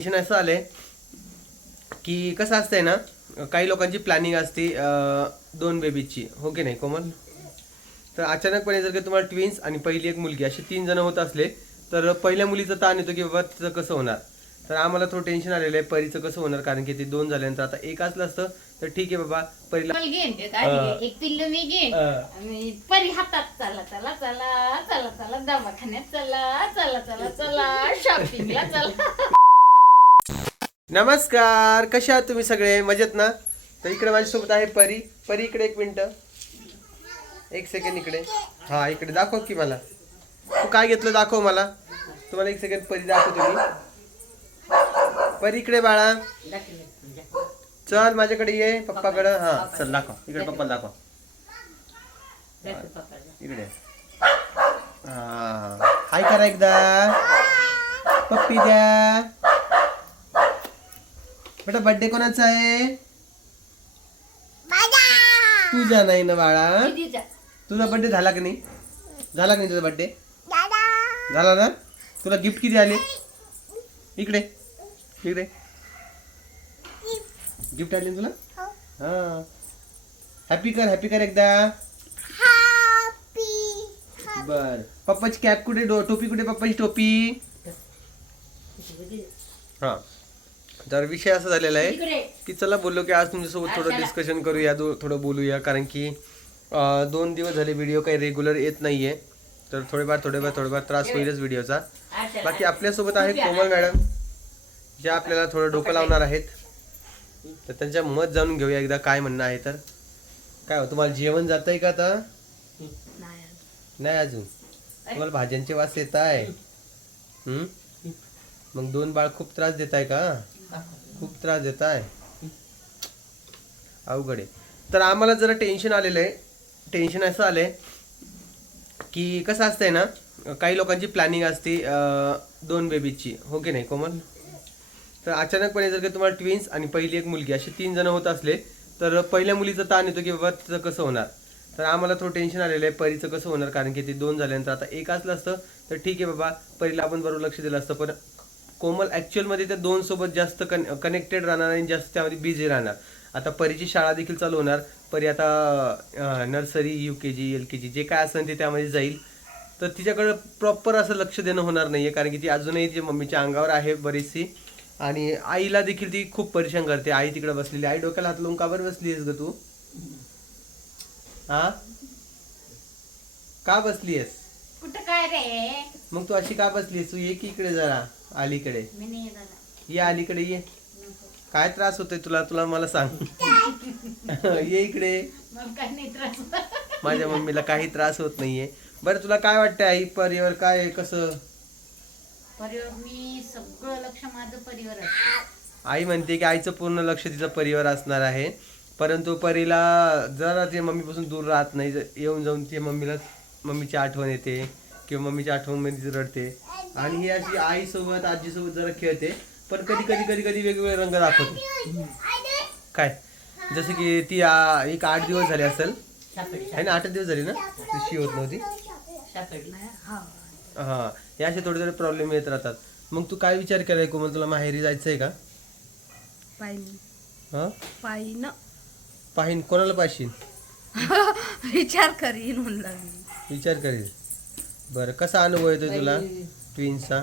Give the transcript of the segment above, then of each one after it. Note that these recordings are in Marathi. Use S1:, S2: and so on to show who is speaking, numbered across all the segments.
S1: असं आलंय की कसं असतंय ना काही लोकांची प्लॅनिंग असते दोन बेबीची हो की नाही कोमल? तर अचानकपणे जर का तुम्हाला ट्विन्स आणि पहिली एक मुलगी असे तीन जण होत असले तर पहिल्या मुलीचं ताण येतो की बाबा तिचं कसं होणार? तर आम्हाला थोडं टेन्शन आलेलं आहे परीचं कसं होणार? कारण की ते दोन झाल्यानंतर आता एक असलं असतं तर ठीक आहे बाबा.
S2: काय एक पिल्लू मी घेईन. परी हातात चला चला चला चला चला दवाखान्यात चला चला चला चला शॉपिंगला चला.
S1: नमस्कार कशा आहात तुम्ही सगळे? मजेत ना? तर इकडे माझ्यासोबत आहे परी. परी इकडे एक मिनटं. एक सेकंड इकडे. हा इकडे दाखव की मला. तू काय घेतलं दाखव मला. तुम्हाला एक सेकंड परी दाखव तुम्ही परी इकडे बाळा. चल माझ्याकडे ये पप्पाकडं. हा चल दाखव. इकडे पप्पाला दाखव. इकडे. हा. हाय करा एकदा. पप्पी द्या. बेटा बर्थडे कोणाचा आहे? तुझा नाही ना बाळा.
S2: दीदीचा.
S1: तुझा बर्थडे झाला की नाही? झाला की नाही तुझा बर्थडे झाला. ना? तुला गिफ्ट किती आले? इकडे. इकडे. गिफ्ट आले तुला? हा. हॅपी कर हॅपी कर एकदा. बर. पप्पाची कॅप कुठे? डो- टोपी कुठे? पप्पाची टोपी? हा. तर विषय असा झालेला आहे की चला बोललो की आज तुमच्यासोबत थोडं डिस्कशन करूया थोडं बोलूया. कारण की दोन दिवस झाले व्हिडिओ काही रेग्युलर येत नाहीये. तर थोडेफार थोडेफार थोडेफार त्रास होईलच व्हिडिओचा. बाकी आपल्यासोबत आहेत कोमल मॅडम ज्या आपल्याला थोडं डोकं लावणार आहेत. तर त्यांच्या मत जाणून घेऊया एकदा काय म्हणणं आहे तर. काय हो तुम्हाला जेवण जात आहे का आता?
S2: नाही.
S1: नाही अजून. तुम्हाला भाज्यांचे वास येत आहे? मग दोन बाळ खूप त्रास देत आहे का? खूप त्रास देत आहे. अवघड आहे. तर आम्हाला जरा टेन्शन आलेलं आहे. टेन्शन असं आलंय की कसं असतंय ना काही लोकांची प्लॅनिंग असते दोन बेबीची हो की नाही कोमल? तर अचानकपणे जर का तुम्हाला ट्विन्स आणि पहिली एक मुलगी असे तीन जण होत असले तर पहिल्या मुलीचं ताण येतो की बाबा तिचं कसं होणार? तर आम्हाला थोडं टेन्शन आलेलं आहे परीचं कसं होणार? कारण की ते दोन झाल्यानंतर आता एक असलं असतं तर ठीक आहे बाबा परीला आपण बरोबर लक्ष दिलं असतं पण कोमल ॲक्च्युअलमध्ये त्या दोन सोबत जास्त कन कनेक्टेड राहणार आणि जास्त त्यामध्ये बिझी राहणार. आता परीची शाळा देखील चालू होणार. परी आता nursery U K G L K G जे काय असेल ते त्यामध्ये जाईल. तर तिच्याकडं प्रॉपर असं लक्ष देणं होणार नाही आहे कारण की ती अजूनही ती मम्मीच्या अंगावर आहे बरीचशी. आणि आईला देखील ती खूप परेशान करते. आई तिकडे बसलेली आई डोक्याला हात लावून का बरं बसली आहेस ग तू? हा का बसली आहेस
S2: कुठं काय रे?
S1: मग तू अशी का बसलीस तू ये की इकडे जरा. अलीकडे. ये अलीकडे ये. काय त्रास होतोय तुला? तुला मला सांग. ये इकडे. माझ्या मम्मीला काही त्रास होत नाहीये. बरं तुला काय वाटतंय आई? परिवार काय आहे, कसं?
S2: परिवार मी सगळं लक्ष माझं परिवार आहे.
S1: आई म्हणते की आईचं पूर्ण लक्ष तिचा परिवार असणार आहे. परंतु परीला जरा ते मम्मीपासून दूर राहत नाही. येऊन जाऊन ती मम्मीला मम्मीची आठवण येते किंवा मम्मीच्या आठवणमध्ये रडते. आणि ही अशी आईसोबत आजीसोबत जरा खेळते. पण कधी कधी कधी कधी वेगवेगळे रंग दाखवते. काय? जसं की ती आ- एक आठ दिवस झाले असेल. आहे ना आठ दिवस झाली ना? ती होत नव्हती. हा हे असे थोडे थोडे प्रॉब्लेम येत राहतात. मग तू काय विचार केलाय कोमल? तुला माहेरी जायचंय का?
S3: पाहिजे
S1: हा?
S3: पाहिन
S1: पाहीन कोणाला पाहिशील
S3: विचार करीन म्हणलं
S1: विचार करेल बरं कसा अनुभव येतोय तुला? ट्विन्सचा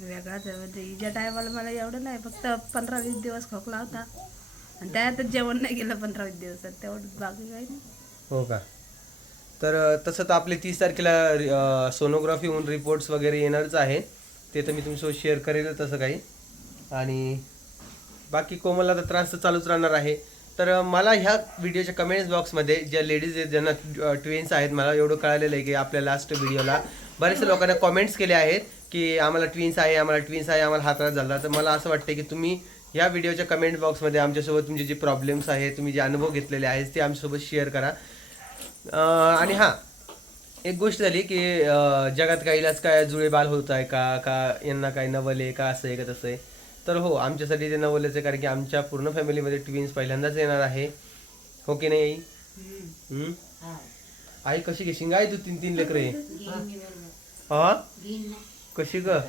S3: वेगळाच आहे म्हणजे हिच्या टायमाला मला एवढं नाही फक्त पंधरा वीस दिवस खोकला होता. आणि त्यातच जेवण नाही गेलं पंधरा वीस दिवसात तेवढं बाकी काही नाही.
S1: हो का? तर तसं तर आपले तीस तारखेला सोनोग्राफी होऊन रिपोर्ट्स वगैरे येणारच आहे. ते तर मी तुमच्यासोबत शेअर करेल तसं काही. आणि बाकी कोमलला तर त्रास तर चालूच राहणार आहे. तर मला ह्या व्हिडिओच्या कमेंट्स बॉक्समध्ये ज्या लेडीज आहेत ज्यांना ट्विन्स आहेत मला एवढं कळालेलं आहे की आपल्या लास्ट व्हिडिओला बरेचसे लोकांना कमेंट्स केले आहेत की आम्हाला ट्विन्स आहे आम्हाला ट्विन्स आहे आम्हाला हा त्रास झाला. तर मला असं वाटतं की तुम्ही ह्या व्हिडिओच्या कमेंट बॉक्समध्ये आमच्यासोबत तुमचे जे प्रॉब्लेम्स आहेत तुम्ही जे अनुभव घेतलेले आहेत ते आमच्यासोबत शेअर करा. आणि हां एक गोष्ट झाली की जगात काहीलाच काय जुळे बाल होत आहे का का यांना काय नवल आहे का असं आहे का तसं आहे? तर हो आमच्यासाठी ते नवलच आहे कारण की आमच्या पूर्ण फॅमिलीमध्ये ट्विन्स पहिल्यांदाच येणार आहे. हो की नाही आई? कशी घेशील? काय तू तीन तीन लेकरं आहे. हा
S2: घेईन ना
S1: कशी ग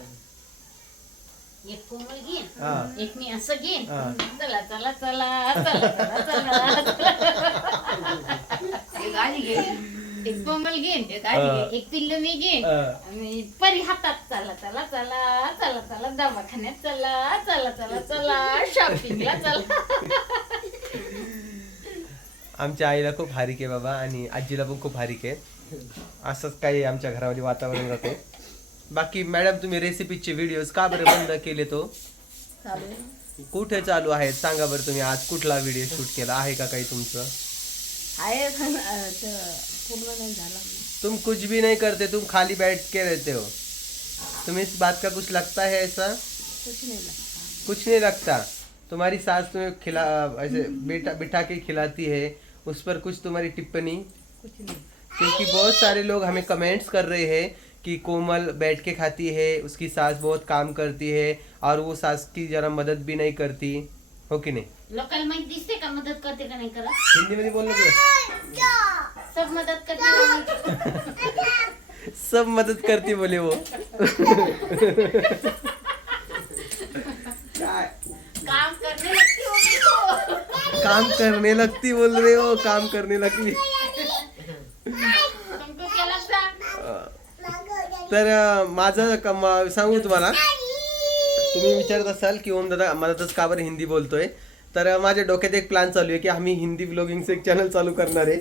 S2: एक कोमल घेईन
S1: हा
S2: एक मी असं घेईन
S1: हा.
S2: चला चला चला चला चला चला एक कोमल घेईन एक आजी
S1: हा.
S2: घेईन, एक पिल्लू मी घेईन
S1: हा.
S2: आणि परी हातात चला चला चला चला चला दवाखान्यात चला चला चला चला शॉपिंगला चला
S1: आमच्या आईला खूप हारिक आहे बाबा आणि आजीला पण खूप हारिक आहे असंच काही आमच्या घरामध्ये वातावरण राहते बाकी मॅडम तुम्ही रेसिपीचे व्हिडिओज का बरं बंद केले तो?
S3: आहे.
S1: कुठे चालू आहेत? सांगा बरं तुम्ही आज कुठला व्हिडिओ शूट केला? आहे का काही तुमचं?
S3: आहे पण अं, ते पूर्ण नाही झाला.
S1: तुम कुछ भी नहीं करते तुम खाली बैठ के रहते हो. तुम्हें इस बात का कुछ लगता है ऐसा?
S3: कुछ नहीं लगता.
S1: कुछ नहीं लगता. तुम्हारी सास तुम्हें खिला ऐसे बेटा बिठा के खिलाती है उस पर कुछ तुम्हारी टिप्पणी?
S3: कुछ नहीं.
S1: क्योंकि बहुत सारे लोग हमें कमेंट्स कर रहे हैं कि कोमल बैठ के खाती है उसकी सास बहुत काम करती है और वो सास की जरा मदद भी नहीं करती हो कि नहीं?
S2: लोकांना माहित दिसते का मदत करते का नाही करत
S1: हिंदी मध्ये बोल ना
S2: सब मदत करते का नाही?
S1: सब मदद करती बोले वो। काय
S2: काम करने लगती होगी तो
S1: काम करने लगती बोल रहे हो काम करने लगती तर माझं कम- सांगू तुम्हाला. तुम्ही विचारत असाल की ओम दादा मदतच का बरं हिंदी बोलतोय. तर माझ्या डोक्यात एक प्लॅन चालू आहे की आम्ही हिंदी ब्लॉगिंगचं एक चॅनल चालू करणार आहे.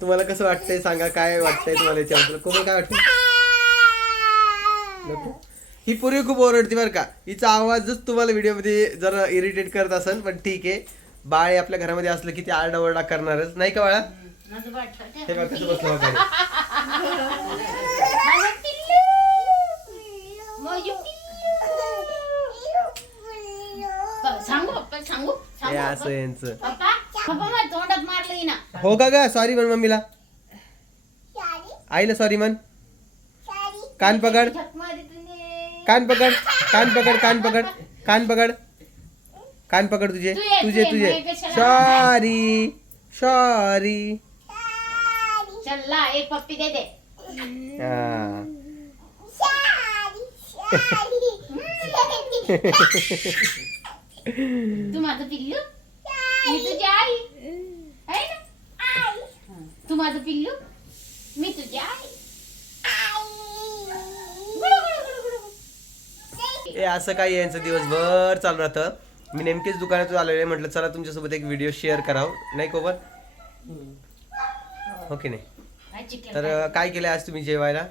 S1: तुम्हाला कसं वाटतंय सांगा काय वाटतंय तुम्हाला याच्याबद्दल? कोणी काय वाटतं? ही पूर्वी खूप ओरडते बरं का. हिचा आवाजच तुम्हाला व्हिडिओमध्ये जरा इरिटेट करत असेल पण ठीक आहे. बाळ आपल्या घरामध्ये असलं की ते आरडाओरडा करणारच. नाही का बाळा. हे बघ कसं बसलं वगैरे
S2: माझं पिल्लू. माझं पिल्लू. प- सांगू? पप्पा सांगू?
S1: हे
S2: सांगू
S1: असं
S2: पप्पा?
S1: यांचं.
S2: पप्पा पप्पा माझ्या तोंडात मारलं ना
S1: हो का ग? सॉरी म्हण मम्मीला. आईला सॉरी म्हण. कान पकड.
S2: झक मारी तुने.
S1: कान पकड. कान पकड कान पकड. कान पकड. कान पकड तुझे.
S2: तुझे,
S1: तुझे. सॉरी सॉरी
S2: चल्ला एक पप्पी दे दे.
S1: हा.
S2: तू माझं पिल्लू मी तुझी आई. आहे ना? हा. तू माझं पिल्लू मी तुझी आई. गुडू, गुडू, गुडू, गुडू.
S1: हे असं काही यांचं दिवसभर चालू राहतं. मी नेमकेच दुकानातून आलेले आहे. म्हटलं चला तुमच्यासोबत एक व्हिडिओ शेअर करावं. नाही कोबर ओके नाही?
S2: काय चिकन
S1: तर अं, काय केलं आज तुम्ही जेवायला?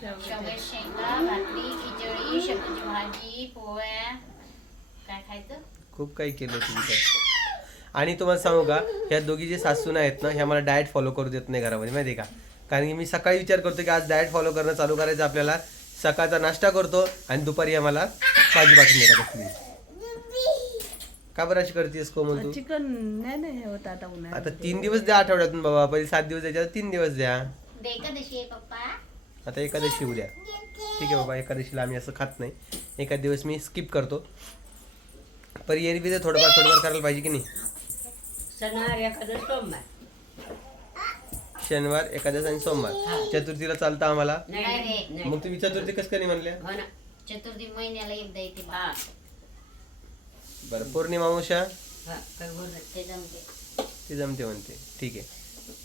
S2: शेंगा भाकरी खिचडी शेपूची भाजी पोळ्या.
S1: खूप काही केलं तुमचं आणि तुम्हाला सांगू का ह्या दोघी जे सासून आहेत ना ह्या मला डाएट फॉलो करू देत नाही घरामध्ये माहिती आहे का? कारण की मी सकाळी विचार करतो की आज डाएट फॉलो करणं चालू करायचं आपल्याला. सकाळचा नाश्ता करतो आणि दुपारी आम्हाला भाजी पाठवून देतात कसली का बरं अशी करतेस कोमल तू?
S3: चिकन नाही नाही हे होतं आता उन्हाळ्यात.
S1: आता तीन दिवस द्या आठवड्यातून बाबा पहिले सात दिवस द्यायच्या तीन दिवस द्या. आता एकादशी उद्या. ठीक आहे बाबा एकादशीला आम्ही असं खात नाही. एखाद दिवस मी स्किप करतो. पर एरवी तर थोडंफार थोडंफार करायला पाहिजे की नाही?
S4: शनिवार एखादं सोमवार.
S1: शनिवार एकादश आणि सोमवार. चतुर्थीला चालतं आम्हाला?
S4: नाही
S2: नाही
S4: नाही,
S2: रे.
S4: नाही.
S1: मग तुम्ही चतुर्थी कसं नाही म्हणल्या?
S4: हो ना.
S2: चतुर्थी महिन्याला एकदा येते
S4: हा.
S1: बरं पौर्णिमा
S4: हा काय बोलत
S2: ते जमते.
S1: ती जमते म्हणते. ठीक आहे.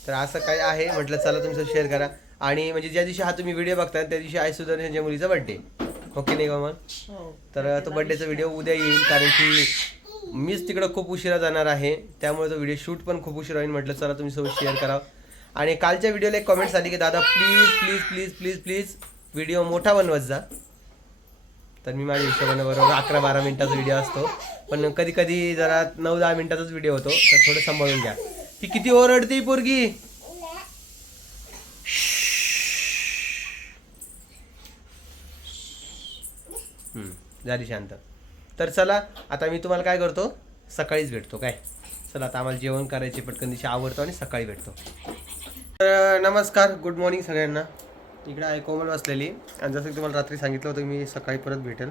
S1: तर असं काय आहे? म्हटलं चला तुमचं शेअर करा. आणि म्हणजे ज्या दिवशी हा तुम्ही व्हिडिओ बघताय त्या दिवशी आहे सुद्धा यांच्या मुलीचा बर्थडे ओके नाही का मग?
S3: हो.
S1: तर तो बर्थडेचा व्हिडिओ उद्या येईल कारण की मीच तिकडं खूप उशिरा जाणार आहे. त्यामुळे तो व्हिडिओ शूट पण खूप उशिरा होईल म्हटलं चला तुम्ही सोबत शेअर करा आणि कालच्या व्हिडिओला एक कमेंट्स आली की दादा please please please please please video मोठा बनवत जा. तर मी माझ्या हिशोबाने बरोबर अकरा बारा मिनिटाचा व्हिडिओ असतो. पण कधी कधी जरा नऊ दहा मिनिटाचाच व्हिडिओ होतो. तर थोडं सांभाळून घ्या. ती किती ओरडते ही पोरगी? झाली शांत. तर चला आता मी तुम्हाला काय करतो? सकाळीच भेटतो काय? चला आता आम्हाला जेवण करायची पटकन दिवशी आवडतो आणि सकाळी भेटतो. तर नमस्कार गुड मॉर्निंग सगळ्यांना. इकडे आहे कोमल बसलेली. आणि जसं की तुम्हाला रात्री सांगितलं होतं मी सकाळी परत भेटेल.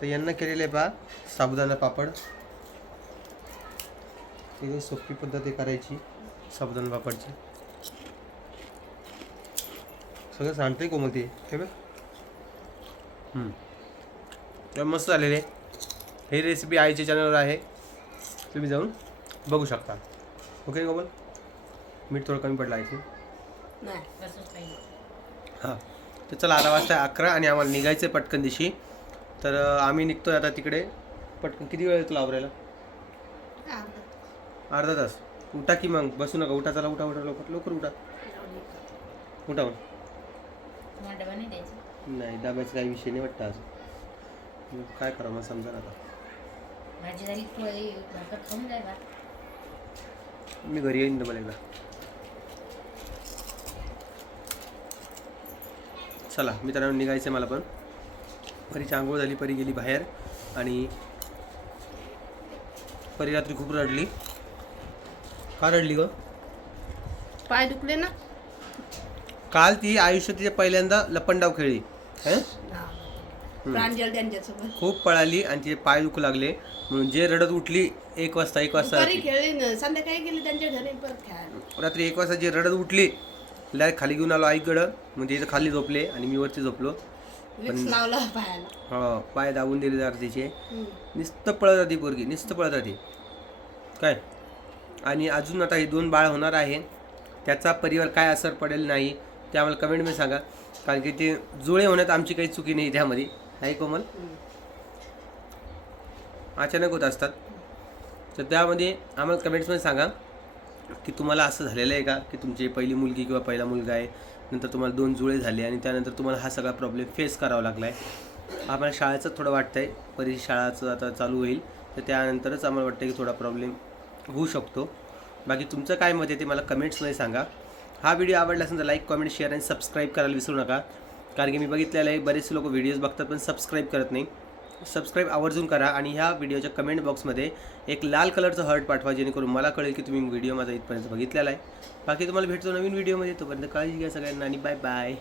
S1: तर यांना केलेले पा साबुदाणा पापड. एकदम सोपी पद्धत आहे करायची साबुदाणा पापडची. सगळं सांगते कोमल ते हे मस्त झालेले. ही रेसिपी आईच्या चॅनलवर आहे. तुम्ही जाऊन बघू शकता. ओके गोबल मीठ थोडं कमी पडलं आहे हां. तर चला आता वाजता अकरा आणि आम्हाला निघायचं आहे पटकन दिवशी तर आम्ही निघतोय आता तिकडे. पटकन किती वेळ तुला आवरायला? अर्धा तास. उठा की मग. बसू नका. उठा चला उठा उठा लवकर. लवकर उठा. उठा मग.
S2: नाही
S1: डब्याचा काही विषय नाही वाटतं आज मग काय करा मग समजा ना आता.
S2: भाजी झाली पोळी भाकर खाऊन जाय बा.
S1: मी घरी येईन तुम्हाला एकदा. चला मित्रांनो निघायचं मला पण. परीची आंघोळ झाली परी गेली बाहेर आणि परी रात्री खूप रडली. का रडली ग?
S3: पाय दुखले ना.
S1: काल ती आयुष्यात तिच्या पहिल्यांदा लपंडाव खेळली. हं?
S3: प्रांजल त्यांच्यासोबत.
S1: खूप पळाली आणि तिचे पाय दुखू लागले. म्हणून जे रडत उठली एक वाजता एक वाजता.
S3: खेळली ना संध्याकाळी गेली त्यांच्या घरी परत खेळायला.
S1: रात्री एक वाजता जे रडत उठली डायरेक्ट खाली घेऊन आलो आईकडं म्हणजे इथं खाली झोपले आणि मी वरती झोपलो.
S3: विक्स लावला पायाला.
S1: हो पाय दाबून दिले जाते तिचे.
S3: हम्म.
S1: नुसतं पळत राहते पोरगी नुसतं पळत राहते काय? आणि अजून आता हे दोन बाळ होणार आहे. त्याचा परिवार काय असर पडेल नाही ते आम्हाला कमेंटमध्ये सांगा. कारण की ते जुळे होण्यात आमची काही चुकी नाही त्यामध्ये. आहे कोमल? अचानक होत असतात. तर त्यामध्ये आम्हाला कमेंट्समध्ये सांगा की तुम्हाला असं झालेलं आहे का? की तुमची पहिली मुलगी किंवा पहिला मुलगा आहे नंतर तुम्हाला दोन जुळे झाले आणि त्यानंतर तुम्हाला हा सगळा प्रॉब्लेम फेस करावा लागला आहे आम्हाला शाळेचं थोडं वाटतं आहे परी शाळाचं आता चालू होईल. तर त्यानंतरच आम्हाला वाटतं की थोडा प्रॉब्लेम होऊ शकतो. बाकी तुमचं काय मत आहे ते मला कमेंट्समध्ये सांगा. हा व्हिडिओ आवडला असेल तर लाईक कमेंट शेअर आणि सबस्क्राईब करायला विसरू नका. कारण की मी बघितलेलं आहे बरेचसे लोक व्हिडिओज बघतात पण सबस्क्राईब करत नाही. सबस्क्राईब आवर्जून करा आणि ह्या व्हिडिओच्या कमेंट बॉक्समध्ये एक लाल कलरचं हर्ट पाठवा जेणेकरून मला कळेल की तुम्ही व्हिडिओ माझा इथपर्यंत बघितलेला आहे. बाकी तुम्हाला भेटतो नवीन व्हिडिओमध्ये तोपर्यंत काळजी घ्या सगळ्यांना आणि बाय बाय